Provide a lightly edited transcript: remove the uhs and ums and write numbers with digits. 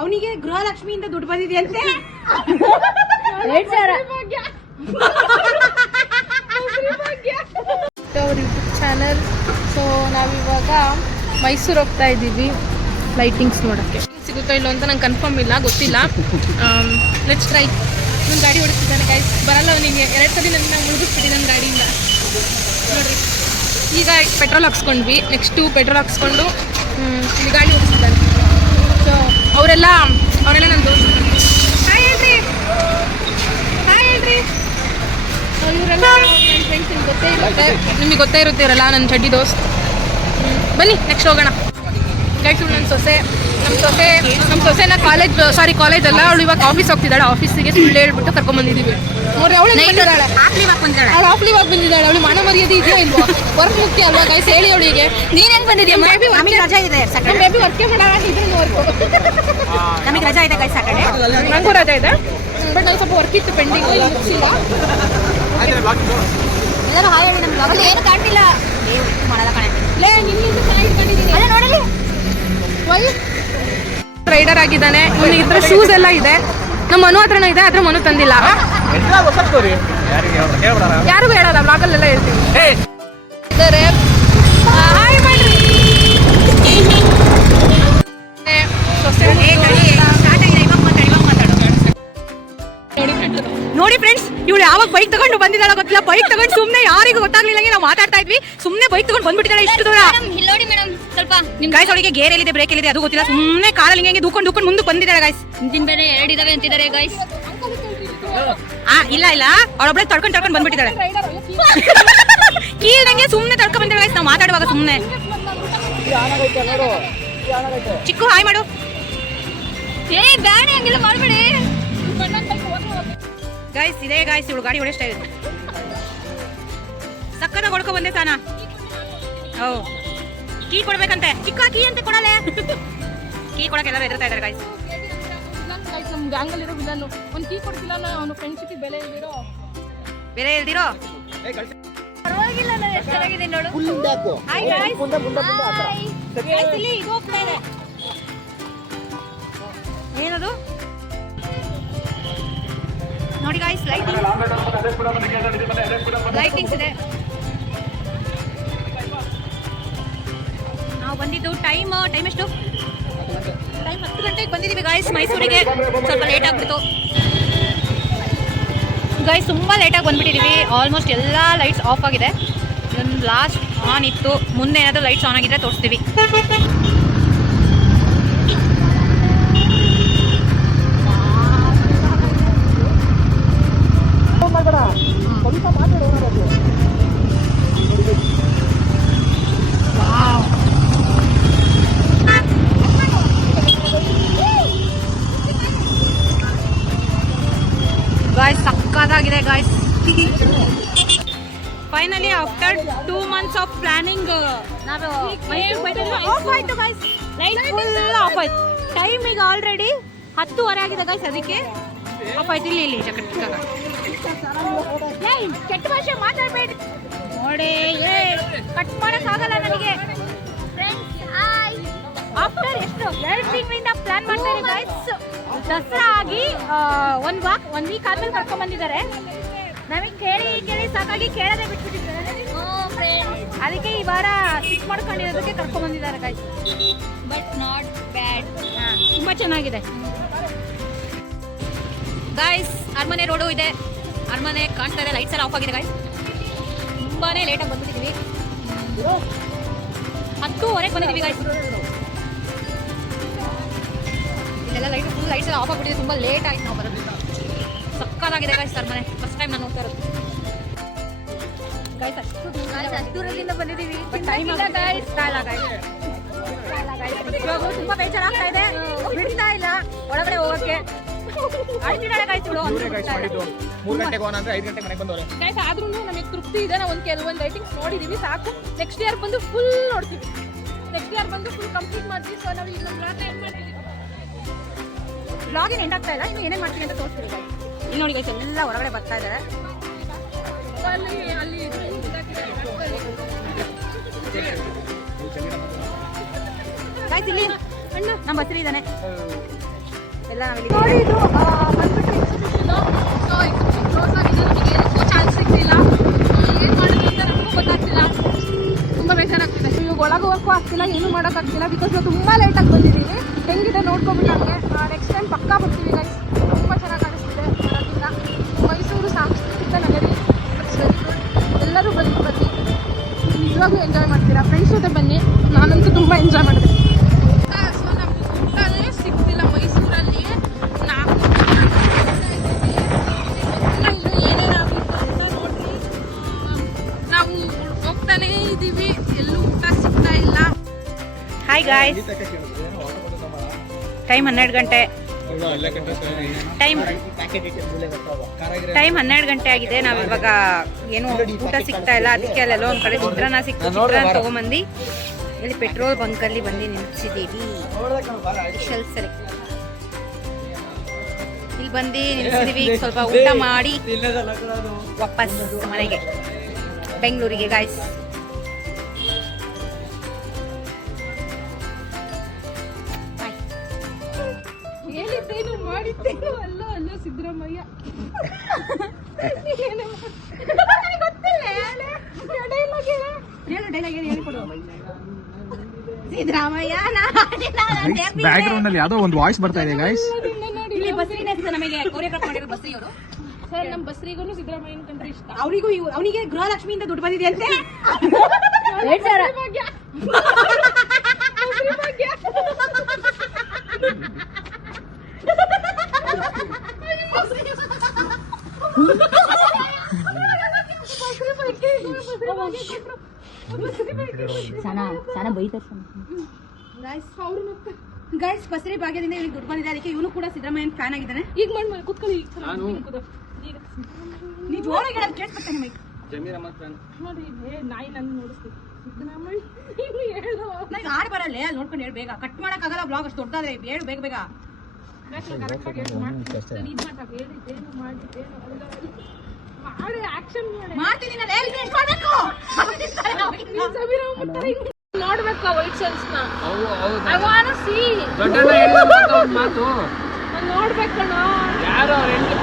ಅವನಿಗೆ ಗೃಹಲಕ್ಷ್ಮಿಯಿಂದ ದುಡ್ಡು ಬಂದಿದೆಯಂತೆ. 2,000 ಅವ್ರ ಯೂಟ್ಯೂಬ್ ಚಾನಲ್. ಸೊ ನಾವಿವಾಗ ಮೈಸೂರು ಹೋಗ್ತಾ ಇದ್ದೀವಿ ಲೈಟಿಂಗ್ಸ್ ನೋಡೋಕ್ಕೆ. ಸಿಗುತ್ತೋ ಇಲ್ಲೋ ಅಂತ ನಂಗೆ ಕನ್ಫರ್ಮ್ ಇಲ್ಲ, ಗೊತ್ತಿಲ್ಲ. Let's try. ನನ್ನ ಗಾಡಿ ಓಡಿಸ್ತಿದ್ದಾನೆ ಗೈಸ್, ಬರಲ್ಲ ಅವನಿಗೆ. 2 ಸಲ ನನ್ನ ಮುಳುಗಿಸ್ಬಿಟ್ಟು ನನ್ನ ಗಾಡಿಯಿಂದ ನೋಡ್ರಿ. ಈಗ ಪೆಟ್ರೋಲ್ ಹಾಕ್ಸ್ಕೊಂಡ್ವಿ, ನೆಕ್ಸ್ಟು ಪೆಟ್ರೋಲ್ ಹಾಕ್ಸ್ಕೊಂಡು ಇಲ್ಲಿ ಗಾಡಿ ಓಡಿಸ್ತಿದ್ದಾನೆ. ಸೊ ಅವರೆಲ್ಲ ನನ್ನ ದೋಸ್ತ. ಹಾಯ್ ಹೇಳ್ರಿ, ಹಾಯ್ ಹೇಳ್ರಿ. ಇವರೆಲ್ಲ ನನ್ನ ಫ್ರೆಂಡ್ಸ್, ನಿಮ್ಗೆ ಗೊತ್ತೇ ಇರುತ್ತೆ, ನಿಮಗೆ ಗೊತ್ತೇ ಇರುತ್ತೆ ಇವರೆಲ್ಲ ನನ್ನ ಚಡ್ಡಿ ದೋಸ್ತ್. ಬನ್ನಿ ನೆಕ್ಸ್ಟ್ ಹೋಗೋಣ ಗೈಸ್. ನನ್ನ ಸೊಸೆನ ಕಾಲೇಜ್ ಅಲ್ಲ, ಅವಳು ಇವಾಗ ಆಫೀಸ್ ಹೋಗ್ತಿದ್ದಾಳೆ. ಆಫೀಸಿಗೆ ಸುಳ್ಳು ಹೇಳ್ಬಿಟ್ಟು ಕರ್ಕೊಂಡ್ಬಂದಿದ್ದೀವಿ. ನೋಡ್ರಿ, ಅವಳು ಆಫ್ ಲೀವ್ ಆಗಿ ಬಂದಿದ್ದಾಳೆ. ಅವಳು ಮಾನ ಮರ್ಯಾದೆ ಇದೆಯಾ ಇಲ್ವಾ? ವರ್ಕ್ ಮುಖ್ಯ ಅಲ್ವಾ ಗೈಸ್? ಹೇಳಿ ಅವಳಿಗೆ. ನೀನ್ ಹೆಂಗ್ ಬಂದಿದ್ಯಾ? ರಜಾ ಇದೆ, ಬೇಬಿ ವರ್ಕೇ ಮಾಡೋಣ, ಇದ್ರೂ ವರ್ಕು. ನಮಗೆ ರಜಾ ಇದೆ ಗೈಸ್, ಸ್ಯಾಟರ್ಡೆ. ನನಗೂ ರಜಾ ಇದೆ, ಬಟ್ ನಂಗೆ ಸ್ವಲ್ಪ ವರ್ಕ್ ಇತ್ತು ಪೆಂಡಿಂಗ್, ಮುಗಿಸಿಲ್ಲ. ಎಲ್ಲರೂ ಹಾಯ್ ಹೇಳಿ. ನಮ್ಗೆ ಏನು ಕಾಣ್ತಿಲ್ಲ. ಮಾಡಲ್ಲ ಕಣೆ. ನೋಡಲಿ, ರೈಡರ್ ಆಗಿದ್ದಾನೆ. ಇವನಿಗೆ ಇದ್ರ ಶೂಸ್ ಎಲ್ಲ ಇದೆ. ನಮ್ಮ ಮನು ಹತ್ರನೂ ಇದೆ, ಆದ್ರೆ ಮನು ತಂದಿಲ್ಲ. ಯಾರಿಗೂ ಹೇಳಲ್ಲ, ಬ್ಲಾಗಲ್ಲೆಲ್ಲ ಹೇಳ್ತೀವಿ. ಹಾಯ್ ಮಾಡ್ರಿ. ನೋಡಿ ಫ್ರೆಂಡ್ಸ್, ಇವಳು ಯಾವಾಗ ಬೈಕ್ ತಗೊಂಡು ಬಂದಿದ್ದಾಳ ಗೊತ್ತಿಲ್ಲ. ಬೈಕ್ ತಗೊಂಡು ಸುಮ್ಮನೆ ಯಾರಿಗೂ ಗೊತ್ತಾಗ್ಲಿಲ್ಲ, ನಾವು ಮಾತಾಡ್ತಾ ಇದ್ವಿ, ಸುಮ್ಮನೆ ಬೈಕ್ ತಗೊಂಡು ಬಂದ್ಬಿಟ್ಟಿದ್ದಾಳೆ ಇಷ್ಟು ದೂರ. ನೋಡಿ ಮೇಡಮ್, ಸ್ವಲ್ಪ ನಿಮ್ ಗಾಯ್ಸ್ ಅವಳಿಗೆ ಗೇರ್ ಎಲ್ಲಿದೆ, ಬ್ರೇಕ್ ಎಲ್ಲಿದೆ ಅದು ಗೊತ್ತಿಲ್ಲ. ಸುಮ್ಮನೆ ಕಾರಲ್ಲಿ ಹಿಂಗೆ ದೂಕೊಂಡು ಮುಂದೆ ಬಂದಿದ್ದಾಳೆ ಗಾಯ್ಸ್. ಇಂಜಿನ್ ಬೇರೆ 2 ಇದಾವೆ ಅಂತಿದ್ದಾರೆ ಗೈಸ್. ಇಲ್ಲ ಅವಳೊಬ್ಬಳೆ ತಡ್ಕೊಂಡು ಬಂದ್ಬಿಟ್ಟಿದ್ದಾಳೆ. ಕೀಳ್ದಂಗೆ ಸುಮ್ಮನೆ ತಡ್ಕೊಂಡು ಬಂದಿದ್ದಾಳೆ ಗೈಸ್. ನಾವು ಮಾತಾಡುವಾಗ ಸುಮ್ಮನೆ. ಚಿಕ್ಕು ಹಾಯ್ ಮಾಡು. ಬ್ಯಾಡ, ಹಂಗೆಲ್ಲ ಮಾಡ್ಬೇಡಿ ಗೈಸ್. ಇದೇ ಗಾಯ್ಸ್, ಇವಳು ಗಾಡಿ ಹೊಡೆಸ್ತಾ ಇದೆ. ಸಕ್ಕದ ಹೊಡ್ಕೊ ಬಂದೆ ತಾನ. ಕೀ ಕೊಡ್ಬೇಕಂತೆ. ಚಿಕ್ಕ ಕೀ ಅಂತ ಕೊಡಲೆ. ಕೀ ಕೊಡಕ್ಕೆ ಎಲ್ಲರೂ ಎದುರ್ತಾ ಇದ್ದಾರೆ ಗಾಯ್ಸ್. ನಮ್ಮ ಗ್ಯಾಂಗಲ್ಲಿರೋ ವಿಲನ್ನು ಒಂದು ಕೀ ಕೊಡ್ತಿಲ್ಲ, ಅವನು ಫ್ರೆಂಡ್ಶಿಪ್ ಬೆಲೆ ಇಲ್ದಿರೋ ಪರವಾಗಿಲ್ಲ. ನಾನು ಎಷ್ಟು ಚೆನ್ನಾಗಿದ್ದೀನಿ ನೋಡು. Hi guys. ಇಲ್ಲಿ ಇದು ಹೋಗ್ತಾ ಇದೆ. ಏನದು ನೋಡಿ ಗಾಯ್ಸ್, ಲೈಟಿಂಗ್ಸ್ ಇದೆ. ನಾವು ಬಂದಿದ್ದು ಟೈಮ್ ಎಷ್ಟು? ಟೈಮ್ 10 ಗಂಟೆಗೆ ಬಂದಿದ್ದೀವಿ ಗಾಯ್ಸ್ ಮೈಸೂರಿಗೆ. ಸ್ವಲ್ಪ ಲೇಟ್ ಆಗ್ಬಿಡ್ತು ಗಾಯ್ಸ್, ತುಂಬ ಲೇಟಾಗಿ ಬಂದ್ಬಿಟ್ಟಿದ್ದೀವಿ. ಆಲ್ಮೋಸ್ಟ್ ಎಲ್ಲ ಲೈಟ್ಸ್ ಆಫ್ ಆಗಿದೆ. ಒಂದು ಲಾಸ್ಟ್ ಆನ್ ಇತ್ತು, ಮುಂದೆ ಏನಾದರೂ ಲೈಟ್ಸ್ ಆನ್ ಆಗಿದ್ರೆ ತೋರಿಸ್ತೀವಿ. ಗಾಯ್ಸ್ ಸಕ್ಕತ್ತಾಗಿದೆ guys. Finally after 2 months of planning ನಾವು ಆಫ್ ಆಯ್ತು ಗಾಯ್ಸ್. ಲೈಟ್ ಫುಲ್ ಆಫ್ ಆಯ್ತು. ಟೈಮ್ ಈಗ ಆಲ್ರೆಡಿ 10:30 ಆಗಿದೆ ಗಾಯ್ಸ್, ಅದಕ್ಕೆ ಆಫ್ ಆಯ್ತು. ಇಲ್ಲಿ ಕೆಟ್ಟ ಭಾಷೆ ಮಾತಾಡ್ಬೇಡಿ ನೋಡಿ, ಕಟ್ ಮಾಡಕ್ಕಾಗಲ್ಲ ನನಗೆ. ಆಫ್ಟರ್ ಎಷ್ಟು 2 ತಿಂಗಳಿಂದ ಪ್ಲಾನ್ ಮಾಡ್ತಾ ಇದ್ದೀವಿ ಗಾಯ್ಸ್. ದಸರಾ ಆಗಿ 1 ವೀಕ್ ಆದ್ಮೇಲೆ ಕರ್ಕೊಂಡ್ ಬಂದಿದ್ದಾರೆ. ನಮಗೆ ಕೇಳಿ ಸಾಕಾಗಿ ಕೇಳದೆ ಬಿಟ್ಬಿಟ್ಟಿದ್ದಾರೆ. ಅದಕ್ಕೆ ಈ ವಾರ ಫಿಕ್ಸ್ ಮಾಡ್ಕೊಂಡಿರೋದಕ್ಕೆ ಕರ್ಕೊಂಡ್ ಬಂದಿದ್ದಾರೆ ಗಾಯ್ಸ್. ಬಟ್ ನಾಟ್ ಬ್ಯಾಡ್, ತುಂಬಾ ಚೆನ್ನಾಗಿದೆ ಗಾಯ್ಸ್. ಅರಮನೆ ರೋಡು ಇದೆ, ಅರಮನೆ ಕಾಣ್ತಾ ಇದೆ. ಲೈಟ್ಸ್ ಎಲ್ಲ ಆಫ್ ಆಗಿದೆ ಗಾಯ್ಸ್. ತುಂಬಾನೇ ಲೇಟಾಗಿ ಬಂದ್ಬಿಟ್ಟಿದ್ದೀವಿ. 10:30 ಬಂದಿದ್ದೀವಿ ಗಾಯ್ಸ್. ಇಲ್ಲೆಲ್ಲ ಫುಲ್ ಲೈಟ್ಸ್ ಎಲ್ಲ ಆಫ್ ಆಗಿಬಿಟ್ಟಿದೆ. ತುಂಬ ಲೇಟ್ ಆಯ್ತು ನಾವು ಬರೋದು. ಸಕ್ಕತ್ತಾಗಿದೆ ಗಾಯ್ಸ್ ಅರಮನೆ. ಫಸ್ಟ್ ಟೈಮ್ ನಾನು ನೋಡ್ತಾ ಇರೋದು ಗಾಯ್ಸ್. ಅಷ್ಟು ದೂರದಿಂದ ಬಂದಿದ್ದೀವಿ. ಟೈಮ್ ಇಲ್ಲ ಗಾಯ್ಸ್. ಇವಾಗ ತುಂಬ ಬೇಜಾರಾಗ್ತಾ ಇದೆ, ಬಿಡ್ತಾ ಇಲ್ಲ ಒಳಗಡೆ ಹೋಗೋಕ್ಕೆ. ಅಳ್ತಿದ್ದಾಳೆ ಗಾಯ್ಸ್ ಇವಳು. 3 ಗಂಟೆಗೆ ಹೋಗೋಣ ಅಂದ್ರೆ 5 ಗಂಟೆಗೆ ಮನೆಗೆ ಬಂದವ್ರೆ ಗಾಯ್ಸ್. ಆದ್ರೂ ನಮಗೆ ತೃಪ್ತಿ ಇದೆ. ನಾವು ಕೆಲವೊಂದು ಲೈಟಿಂಗ್ಸ್ ನೋಡಿದೀವಿ, ಸಾಕು. ನೆಕ್ಸ್ಟ್ ಇಯರ್ ಬಂದು ಫುಲ್ ನೋಡ್ತೀವಿ. ನೆಕ್ಸ್ಟ್ ಇಯರ್ ಬಂದು ಫುಲ್ ಕಂಪ್ಲೀಟ್ ಮಾಡ್ತೀವಿ. ಸೊ ನಾವು ಈಗ ನಮ್ಮ ಬ್ಲಾಗ್ ಎಂಡ್ ಮಾಡ್ತೀವಿ. ಬ್ಲಾಗ್ ಏನು ಎಂಡ್ ಆಗ್ತಾ ಇಲ್ಲ, ಇನ್ನು ಏನೇನು ಮಾಡ್ತೀವಿ ಅಂತ ತೋರಿಸ್ತೀವಿ ಗಾಯ್ಸ್. ಇಲ್ಲಿ ನೋಡಿ ಗೈಸ್, ಎಲ್ಲ ಹೊರಗಡೆ ಬರ್ತಾ ಇದ್ದಾರೆ. ಗೈಸ್ ಇಲ್ಲಿ ನಮ್ಮ ಬಸ್ರಿ ಇದ್ದಾನೆ. ಎಲ್ಲ ನಾವಿಲ್ಲಿ ನೋಡಿ ಇದು ಬಂದ್ಬಿಟ್ಟು ಎಕ್ಸಿಬಿಷನ್. ಸೊ ಎಕ್ಸಿಬಿಷನ್ ಕ್ಲೋಸ್ ಆಗಿದೆ, ನಮಗೆ ಏನಕ್ಕೂ ಚಾನ್ಸ್ ಸಿಗ್ತಿಲ್ಲ. ಏನು ಮಾಡೋದು ಅಂತ ನಮಗೂ ಗೊತ್ತಾಗ್ತಿಲ್ಲ. ತುಂಬ ಬೇಜಾರಾಗ್ತಿದೆ. ಇವಾಗ ಒಳಗೆ ಹೋಗೋಕ್ಕೂ ಆಗ್ತಿಲ್ಲ, ಏನೂ ಮಾಡೋಕ್ಕಾಗ್ತಿಲ್ಲ. ಬಿಕಾಸ್ ನಾವು ತುಂಬ ಲೇಟಾಗಿ ಬಂದಿದ್ದೀವಿ. ಹೆಂಗಿದೆ ನೋಡ್ಕೊಬಿಟ್ಟು ನಮಗೆ ನೆಕ್ಸ್ಟ್ ಟೈಮ್ ಪಕ್ಕಾ ಬರ್ತೀವಿ ಗೈಸ್. ತುಂಬ ಚೆನ್ನಾಗಿ ಕಾಣಿಸ್ತಿದೆ ಅದರಿಂದ. ಮೈಸೂರು ಸಾಂಸ್ಕೃತಿಕ ನಗರಿ, ಇಟ್ಸ್ ವೆರಿ ಗುಡ್. ಎಲ್ಲರೂ ಬನ್ನಿ ನಿಜವಾಗ್ಲೂ ಎಂಜಾಯ್ ಮಾಡ್ತೀರಾ. ಫ್ರೆಂಡ್ಸ್ ಜೊತೆ ಬನ್ನಿ, ನಾನಂತೂ ತುಂಬ ಎಂಜಾಯ್ ಮಾಡಿದೆ. ಸೊ ನಮ್ಗೆ ಊಟನೇ ಸಿಗ್ತಿಲ್ಲ ಮೈಸೂರಲ್ಲಿ. ನಾವು ಏನೇನಾಗಿತ್ತು ಅಂತ ನೋಡ್ರಿ. ನಾವು ಹೋಗ್ತಾನೇ ಇದ್ದೀವಿ, ಎಲ್ಲೂ ಊಟ ಸಿಗ್ತಾ ಇಲ್ಲ. ಹಾಯ್ ಗಾಯ್ಸ್, ಟೈಮ್ 12 ಗಂಟೆ. ಟೈಮ್ 12 ಗಂಟೆ ಆಗಿದೆ. ನಾವಿವಾಗ ಏನು ಊಟ ಸಿಗ್ತಾ ಇಲ್ಲ, ಅದಕ್ಕೆ ಅಲ್ಲೆಲ್ಲ ಒಂದು ಕಡೆ ಚಿತ್ರಾನ್ನ ಸಿಕ್ತು. ಚಿತ್ರಾನ್ನ ತೊಗೊಂಬಂದು ಇಲ್ಲಿ ಪೆಟ್ರೋಲ್ ಬಂಕಲ್ಲಿ ಬಂದು ನಿಲ್ಸಿದ್ದೀವಿ. ಸರಿ, ಇಲ್ಲಿ ಬಂದು ನಿಲ್ಸಿದ್ದೀವಿ. ಸ್ವಲ್ಪ ಊಟ ಮಾಡಿ ವಾಪಸ್ ಮನೆಗೆ, ಬೆಂಗಳೂರಿಗೆ ಗಾಯ್ಸ್. ಹೇಳಿದ್ದೇನು ಮಾಡಿದ್ದೇನು ಅಲ್ಲ ಅಲ್ಲ ಸಿದ್ದರಾಮಯ್ಯ. ಸಿದ್ದರಾಮಯ್ಯ ಬ್ಯಾಕ್ ಗ್ರೌಂಡ್ ಅಲ್ಲಿ ಯಾವ್ದೋ ಒಂದು ವಾಯ್ಸ್ ಬರ್ತಾ ಇದೆ ಗೈಸ್. ಇಲ್ಲಿ ಬಸ್ರಿನೇ ನಮಗೆ ಕೊರಿಯೋಗ್ರಾಫ್ ಮಾಡಿರೋ ಬಸ್ರಿ ಅವರು. ಸರ್ ನಮ್ಮ ಬಸ್ರಿಗೂ ಸಿದ್ದರಾಮಯ್ಯನ ಕಂಡ್ರೆ ಇಷ್ಟ. ಅವರಿಗೂ ಅವನಿಗೆ ಗೃಹಲಕ್ಷ್ಮಿಯಿಂದ ದುಡ್ಡು ಬಂದಿದೆ ಅಂತೆ. ಗೈಸ್ ಬಸರಿ ಭಾಗ್ಯದಿಂದ ಇವ್ರಿಗೆ ದುಡ್ಡು ಬಂದಿದೆ, ಅದಕ್ಕೆ ಇವನು ಕೂಡ ಸಿದ್ದರಾಮಯ್ಯನ ಫ್ಯಾನ್ ಆಗಿದ್ದಾನೆ. ಈಗ ಮಾಡಿ ಕೂತ್ಕೊಳ್ಳಿ. ನೀವು ಜೋರಾಗಿ ಹೇಳೋದು ಕೇಳಿಸ್ಕೊಳ್ತೇನೆ ನಿಮಗೆ. ನೋಡಿ ನಾಯಿ ನನ್ನ ನೋಡಿಸ್ತೀವಿ. ಸಿದ್ದರಾಮಯ್ಯ ನೀನು ಹೇಳು. ನನಗೆ ಆಡ್ ಬರಲ್ಲ, ಅಲ್ಲಿ ನೋಡ್ಕೊಂಡು ಹೇಳಿ. ಬೇಗ ಕಟ್ ಮಾಡಕ್ಕಾಗಲ್ಲ, ಬ್ಲಾಗ್ ಅಷ್ಟು ದೊಡ್ಡದಾದ್ರೆ. ಹೇಳು ಬೇಗ ಬೇಗ. ಮಾಡಿ ಆಕ್ಷನ್ ಮಾಡ್ತೀನಿ ನೋಡ್ಬೇಕು ವೈಟ್ ಸೆಲ್ಸ್ ನ. I want to see. ಮಾತು ನೋಡ್ಬೇಕು. ಯಾರು ಅವ್ರ ಹೆಂಡತಿ